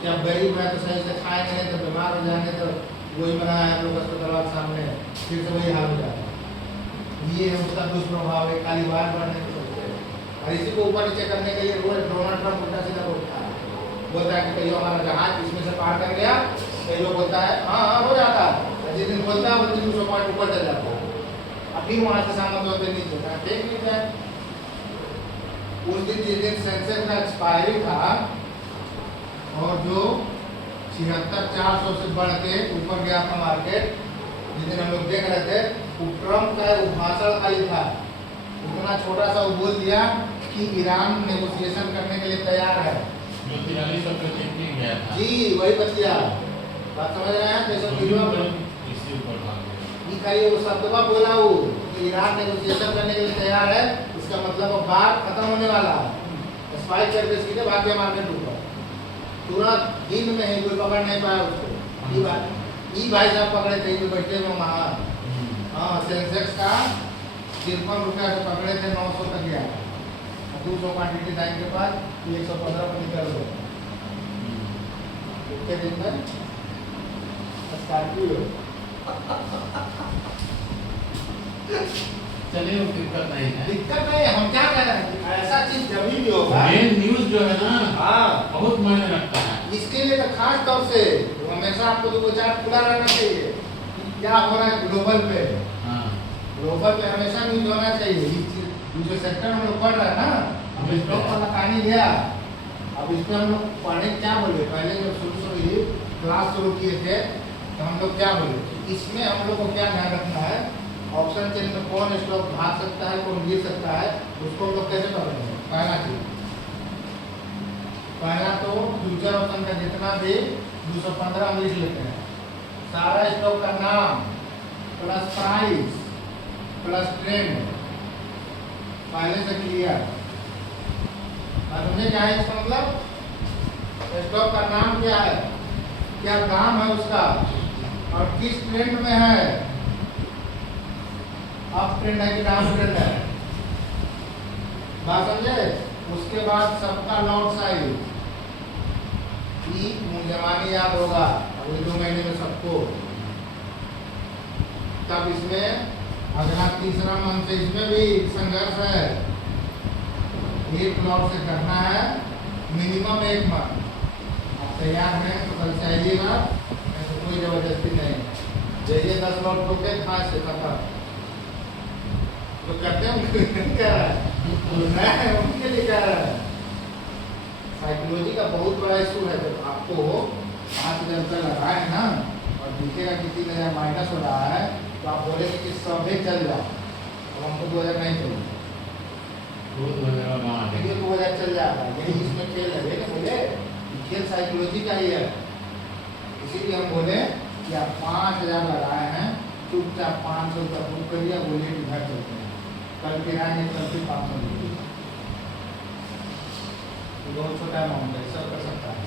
कि अब गरीब है तो सही से खाएंगे नहीं तो बीमार हो जाएंगे, तो वही बनाया है हम लोग अस्पताल के सामने, फिर से वही हाल हो जाता है। ये है उसका दुष्प्रभाव है, खाली बार बढ़ने के चलते। और इसी को ऊपर नीचे करने के लिए रोज डोनाल्ड ट्रम्प उल्टा सीधा बोलता है, बोलता है कि कहीं हमारा जहाज इसमें से पार कर गया, कई लोग बोलता है हाँ हाँ हो जाता है, जिस दिन बोलता है उस दिन 200 पॉइंट ऊपर चल जाता है, अब फिर वहाँ से सामान तो नीचे होता है, ठीक नहीं है। उस दिन जिस दिन सेंसेक्स का एक्सपायरी था और जो 76,400 से बढ़ के ऊपर गया था मार्केट, जिस दिन हम लोग देख रहे थे, वो ट्रम्प का वो भाषण खाली था, इतना छोटा सा वो बोल दिया कि ईरान नेगोशिएशन करने के लिए तैयार है। जो 43 पे चेक नहीं गया था। जी वही बतिया, बात समझ रहे हैं कैसे वीडियो इसी ऊपर भाग गया। ये खाली वो शब्दवा बोला वो कि ईरान नेगोशिएशन करने के लिए तैयार है, इसका मतलब अब बात खत्म होने वाला है। स्पाइक करके सीधे भाग गया मार्केट ऊपर, तुरंत दिन में ही कोई पकड़ नहीं पाया उसको। ये भाई साहब पकड़े थे जो बैठे हुए वहाँ, हाँ सेंसेक्स का 53 रुपया से पकड़े थे, 900 तक गया, 200 क्वान्टिटी था इनके पास, 115 पर निकल गए कितने दिन में। स्कॉर्पियो चलिए वो दिक्कत नहीं है। दिक्कत नहीं है, हम क्या कह रहे हैं कि ऐसा चीज जब भी होगा, मेन न्यूज जो है ना हाँ बहुत मायने रखता है। इसके लिए तो खास तौर से तो हमेशा आपको तो विचार खुला रहना चाहिए कि क्या हो रहा है ग्लोबल पे। हाँ ग्लोबल पे हमेशा न्यूज होना चाहिए। ये जो सेक्टर हम लोग पढ़ रहे हैं ना, अब स्टॉक वाला कहानी गया, अब इसमें हम लोग पढ़े क्या बोले, पहले जब शुरू ये क्लास शुरू किए थे तो हम लोग क्या बोले, इसमें हम लोग को क्या ध्यान रखना है, ऑप्शन चेन में कौन स्टॉक भाग सकता है, कौन गिर सकता है, उसको हम लोग कैसे पकड़ेंगे। पहला चीज, पहला तो फ्यूचर ऑप्शन का जितना भी 215 हम लिख लेते हैं, सारा स्टॉक का नाम प्लस प्राइस प्लस ट्रेंड पहले से क्लियर। समझे क्या है इसका मतलब, स्टॉक का नाम क्या है, क्या दाम है उसका और किस ट्रेंड में है, अप ट्रेंड है कि डाउन ट्रेंड है, बात समझे। उसके बाद सबका लॉट साइज मूल्यवानी याद होगा अगले 2 महीने में सबको, तब इसमें अगला तीसरा मंथ से इसमें भी संघर्ष है, एक लॉट से करना है मिनिमम 1 मंथ। आप तैयार हैं तो कल से आइएगा, ऐसे कोई जबरदस्ती नहीं, जाइए 10 लॉट ठोके खास से खत्म। तो करते हैं उनके क्या है, उनके लिए क्या है। साइकोलॉजी का बहुत बड़ा इशू है। जब आपको 5,000 रुपये लगाए ना और दिखेगा कि 3,000 माइनस हो रहा है, तो आप बोलेंगे कि सभी चल जाओ, अब हमको 2,000 नहीं चाहिए, बहुत वगैरह वहाँ आ ये 2,000 चल जाएगा। यही इसमें खेल है ना, बोले खेल साइकोलॉजी का ही है। इसीलिए हम बोले कि आप 5,000 लगाए हैं, चुपचाप 500 रुपया बुक करिए, बोलिए कि घर चलते हैं, कल किराए कल फिर 500 लीजिए। बहुत छोटा अमाउंट है, सब कर सकता है।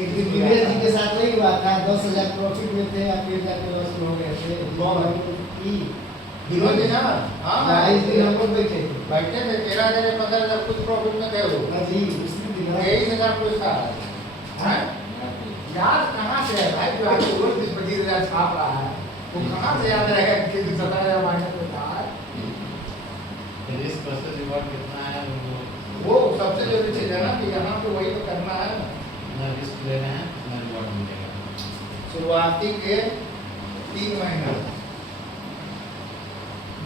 एक दिन विवेक जी के साथ नहीं हुआ था, 10,000 प्रॉफिट में थे, आप फिर जाके लॉस में हो गए थे। विनोद जी ना, हाँ 22 दिन हम लोग बैठे थे। बैठे थे, 13,000 15,000 कुछ प्रॉफिट में थे वो, हाँ जी, उसी दिन 23,000 कुछ था। हैं? याद कहाँ से है भाई, जो आपको रोज 20,000 छाप रहा है, वो कहाँ से याद रहेगा कि 17,000 माइनस में था। रिस्क वर्सेस रिवॉर्ड कितना है वो सबसे जरूरी चीज है ना कि यहाँ पे वही तो करना है। ना रिस्क ले रहे हैं ना रिवॉर्ड मिलेगा। शुरुआती के 3 महीना,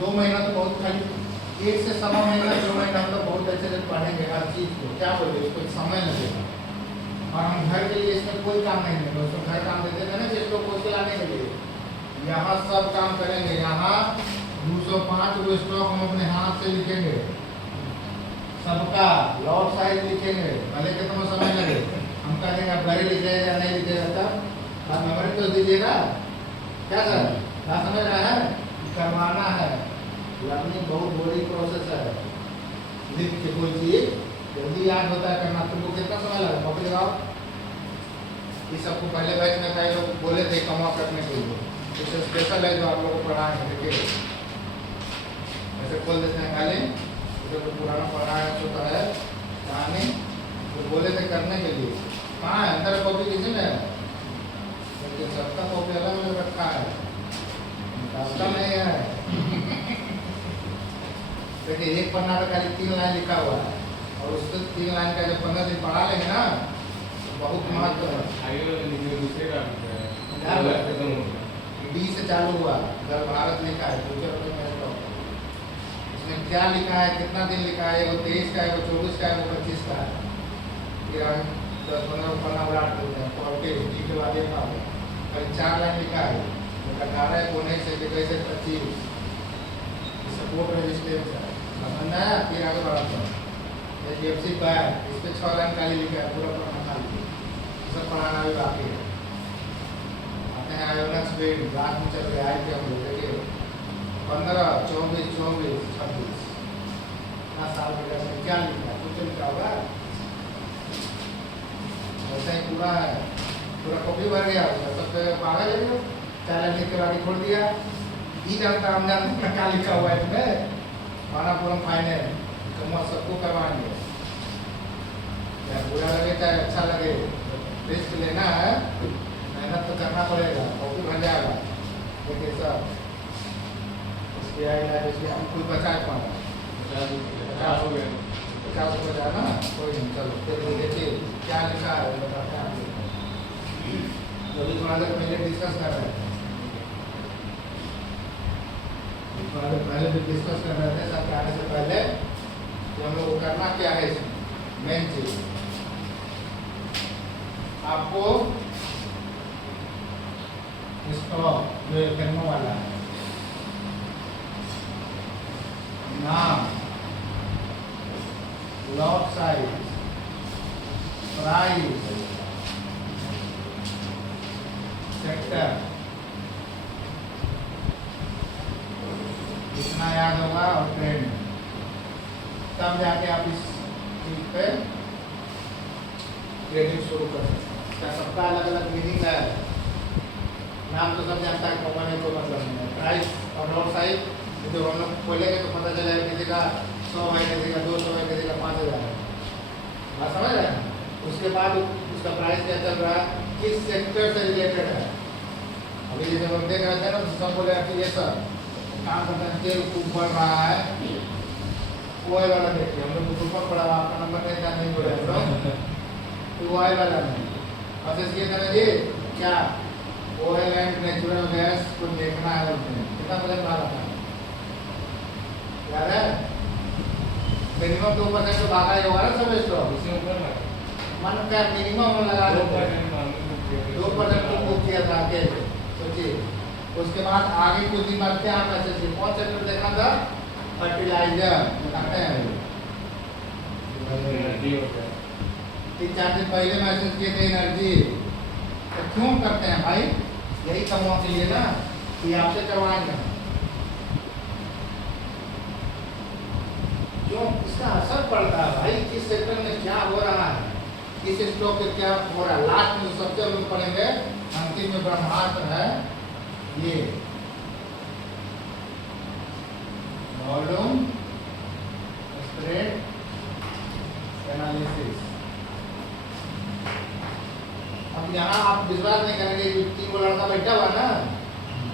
2 महीना तो बहुत खाली, 1 से 1.25 महीना 2 महीना तो बहुत अच्छे से पढ़ेंगे हर चीज को, क्या बोले उसको समय लगेगा। और हम घर के लिए इसमें कोई काम नहीं देंगे, उसको घर काम देते थे ना जिसको पोस्ट लाने के लिए, यहाँ सब काम करेंगे। यहाँ 205 को स्टॉक हम अपने हाथ से लिखेंगे, सबका लॉट साइज लिखेंगे, भले कितना समय लगे। हम कहेंगे आप घरे लिख रहे या नहीं लिखेगा, तब आप मेमोरी तो दीजिएगा। क्या सर, क्या समझ रहा है, करवाना है। लर्निंग बहुत बड़ी प्रोसेस है, लिख के कोई चीज जल्दी याद होता है करना। तुमको कितना समय लगा, कॉपी लगाओ। ये सबको पहले बैच में कई लोग बोले थे कमा करने के लिए, कुछ स्पेशल है जो आप लोगों को पढ़ाएंगे। देखिए ऐसे खोल देते हैं खाली, जो पुराना पढ़ाया होता है कहानी, तो बोले थे करने के लिए, कहाँ है अंदर कॉपी किसी ने? लेकिन सबका कॉपी अलग अलग रखा है, सबका नहीं है। देखिए एक पन्ना का खाली 3 लाइन लिखा हुआ है और उससे 3 लाइन का जब 15 दिन पढ़ा लेंगे ना तो बहुत महत्व है। डी से चालू हुआ, घर भारत लिखा है, फ्यूचर में मेरे को इसमें क्या लिखा है, कितना दिन लिखा है, वो 23 का है, वो 24 का है, वो 25 का है। फिर हम 10-15 पन्ना उलाट देते हैं, पढ़ के डी के बाद एक आता है, कहीं 4 लाइन लिखा है, 18 19 से 21 से 25 सपोर्ट रेजिस्टेंस है, समझना है। फिर आगे बढ़ाते हैं HDFC का है, इस पर 6 लाइन खाली लिखा है, पूरा पढ़ना खाली, सब पढ़ाना भी बाकी है। आते हैं आयोनक्स बेड, रात में चल रहे आए थे हम लोग, देखिए 15 24 24 26 ना साल के में क्या लिखा है, कुछ लिखा होगा ऐसा ही पूरा है, पूरा कॉपी भर गया उसका, सब जगह पागल है लोग, 4 लाइन लिख के बाकी छोड़ दिया। ई जानता हम जानते हैं क्या लिखा हुआ है इसमें, मानापुरम फाइनेंस कम सबको करवाएंगे, चाहे बुरा लगे चाहे अच्छा लगे, रिस्क लेना है, मेहनत तो करना पड़ेगा, कॉपी भर जाएगा। देखिए सर SBI लाइफ हम कोई बचा पाना 50 हो गया, 50 हो जाए ना, कोई नहीं, चलो फिर देखिए क्या लिखा है बताते हैं आपको। अभी थोड़ा देर पहले डिस्कस कर रहे थे, थोड़ा देर पहले भी डिस्कस कर रहे थे सब के आने से पहले कि हम लोग को करना क्या है। इसमें मेन चीज आपको स्टॉक जो करने वाला है, नाम, लॉट साइज, प्राइस, सेक्टर, इतना याद होगा और ट्रेंड, तब जाके आप इस चीज पे ट्रेडिंग शुरू कर सकते हैं। सबका अलग अलग मीनिंग है, नाम तो सब जानता है, कॉमन है, कोई मतलब नहीं है। प्राइस और लॉट साइज जो हम लोग खोलेंगे तो पता चलेगा किसी का 100 है, किसी का 200 है, किसी का 5000 है, बात समझ रहे हैं। उसके बाद उसका प्राइस क्या चल रहा है, किस सेक्टर से रिलेटेड है। अभी जैसे हम देख रहे थे ना, सब बोले कि ये सर काम करते हैं, तेल खूब बढ़ रहा है, वो वाला देखिए हम लोग ऊपर पड़ा, आपका नंबर नहीं था, नहीं बोले हम लोग, तो वो वाला नहीं प्रोसेस किए थे जी, क्या ऑयल एंड नेचुरल गैस को देखना है, बोलते हैं कितना बजट भागा था याद है, मिनिमम 2% तो भागा ही होगा ना सब स्टॉक, मन का मिनिमम लगा देते हैं 2% तो बुक किया था अकेले, सोचिए। उसके बाद आगे कुछ दिन बाद क्या मैसेज किया, कौन सेक्टर देखना था, फर्टिलाइजर बताते हैं 3-4 दिन पहले मैसेज किए थे एनर्जी। तो क्यों करते हैं भाई, यही कमों के लिए ना कि आपसे करवाएंगे, क्यों इसका असर पड़ता है भाई, किस सेक्टर में क्या हो रहा है, किस स्टॉक में क्या हो रहा है। लास्ट में सबसे लोग पढ़ेंगे, अंतिम में ब्रह्मास्त्र है ये वॉल्यूम स्प्रेड एनालिसिस। अब यहाँ आप विश्वास नहीं करेंगे, 3 लड़का बैठा हुआ ना,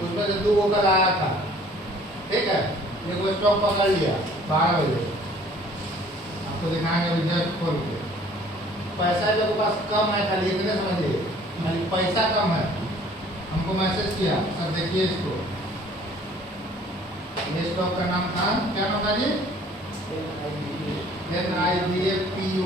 उसमें से 2 होकर आया था, ठीक है, ये वो स्टॉक पकड़ लिया 12 बजे, आपको दिखाएंगे रिजल्ट खोल के। पैसा जब पास कम है, खाली इतने समझिए, खाली पैसा कम है, हमको मैसेज किया सर देखिए इसको, ये स्टॉक का नाम था, क्या नाम था जी, NIDFPU